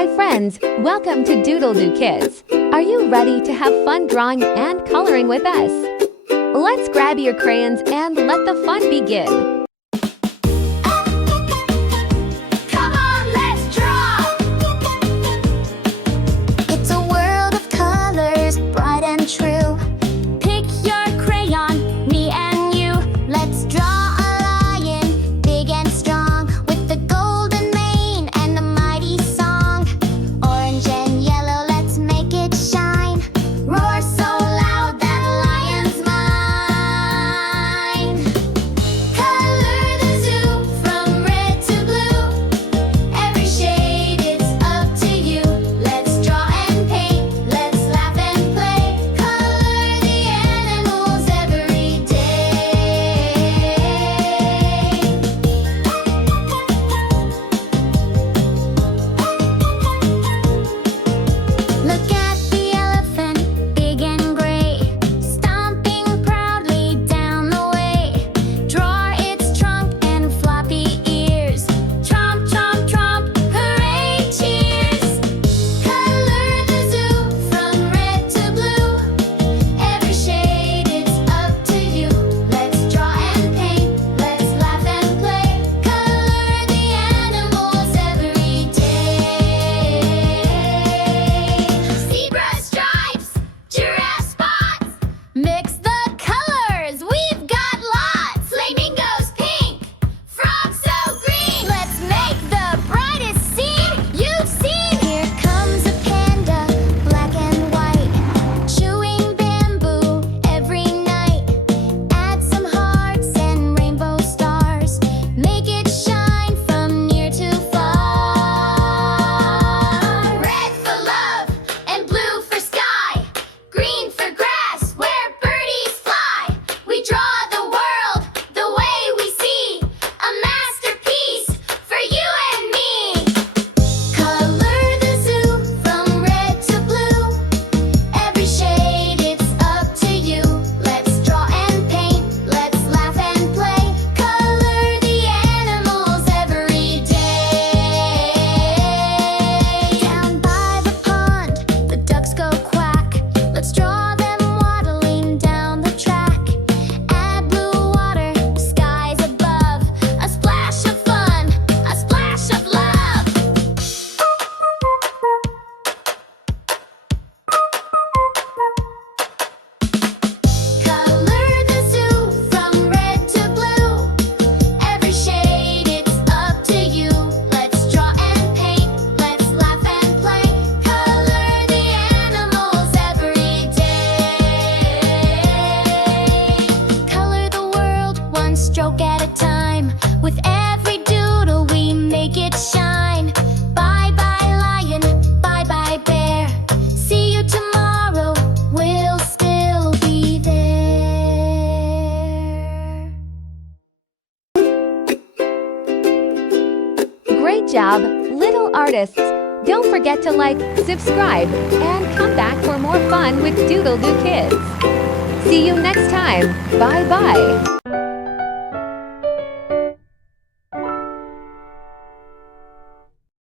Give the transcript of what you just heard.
Hi friends, welcome to DoodleDoo Kids. Are you ready to have fun drawing and coloring with us? Let's grab your crayons and let the fun begin. Stroke at a time. With every doodle we make it shine. Bye bye lion, bye bye bear. See you tomorrow, we'll still be there. Great job, little artists! Don't forget to like, subscribe, and come back for more fun with DoodleDoo Kids. See you next time. Bye-bye.